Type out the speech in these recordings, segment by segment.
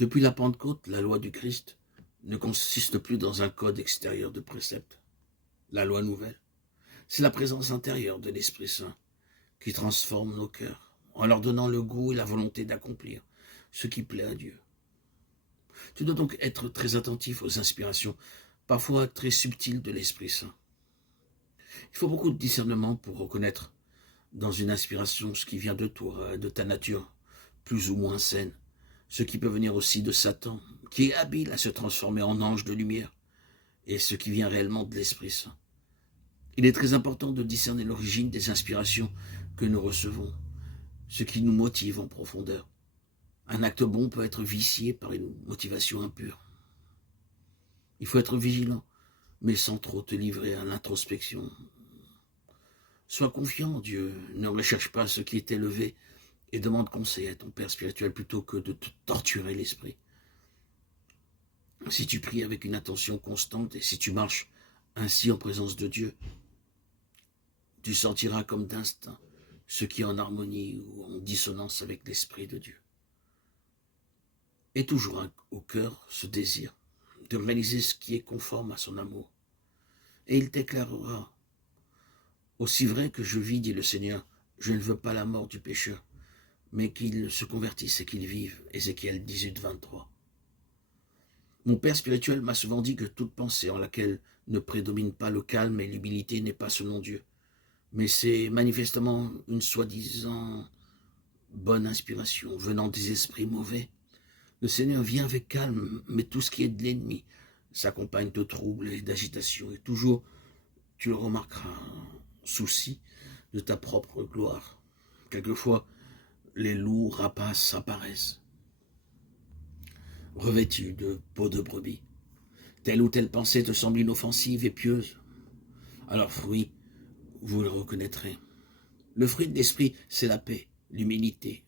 Depuis la Pentecôte, la loi du Christ ne consiste plus dans un code extérieur de préceptes. La loi nouvelle, c'est la présence intérieure de l'Esprit Saint qui transforme nos cœurs en leur donnant le goût et la volonté d'accomplir ce qui plaît à Dieu. Tu dois donc être très attentif aux inspirations, parfois très subtiles de l'Esprit Saint. Il faut beaucoup de discernement pour reconnaître dans une inspiration ce qui vient de toi, de ta nature, plus ou moins saine, ce qui peut venir aussi de Satan, qui est habile à se transformer en ange de lumière, et ce qui vient réellement de l'Esprit Saint. Il est très important de discerner l'origine des inspirations que nous recevons, ce qui nous motive en profondeur. Un acte bon peut être vicié par une motivation impure. Il faut être vigilant, mais sans trop te livrer à l'introspection. Sois confiant en Dieu, ne recherche pas ce qui est élevé et demande conseil à ton Père spirituel plutôt que de te torturer l'esprit. Si tu pries avec une attention constante et si tu marches ainsi en présence de Dieu, tu sentiras comme d'instinct ce qui est en harmonie ou en dissonance avec l'Esprit de Dieu. Et toujours au cœur ce désir de réaliser ce qui est conforme à son amour. Et il t'éclairera. Aussi vrai que je vis, dit le Seigneur, je ne veux pas la mort du pécheur, mais qu'il se convertisse et qu'il vive. Ézéchiel 18, 23. Mon père spirituel m'a souvent dit que toute pensée en laquelle ne prédomine pas le calme et l'humilité n'est pas selon Dieu. Mais c'est manifestement une soi-disant bonne inspiration venant des esprits mauvais. Le Seigneur vient avec calme, mais tout ce qui est de l'ennemi s'accompagne de troubles et d'agitation. Et toujours, tu le remarqueras, souci de ta propre gloire. Quelquefois, les loups rapaces apparaissent, revêtus de peau de brebis. Telle ou telle pensée te semble inoffensive et pieuse. Alors, fruit, vous le reconnaîtrez. Le fruit de l'esprit, c'est la paix, l'humilité,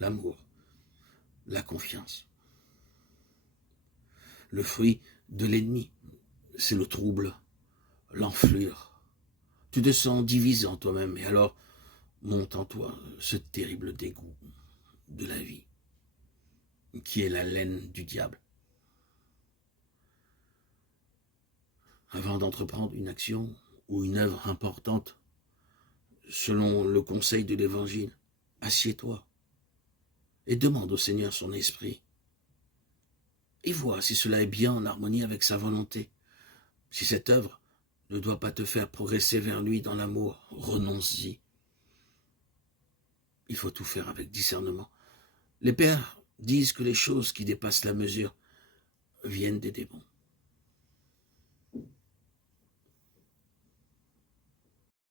l'amour, la confiance. Le fruit de l'ennemi, c'est le trouble, l'enflure. Tu te sens divisé en toi-même et alors monte en toi ce terrible dégoût de la vie, qui est la laine du diable. Avant d'entreprendre une action ou une œuvre importante, selon le conseil de l'Évangile, assieds-toi et demande au Seigneur son esprit. Et vois si cela est bien en harmonie avec sa volonté. Si cette œuvre ne doit pas te faire progresser vers lui dans l'amour, renonce-y. Il faut tout faire avec discernement. Les pères disent que les choses qui dépassent la mesure viennent des démons.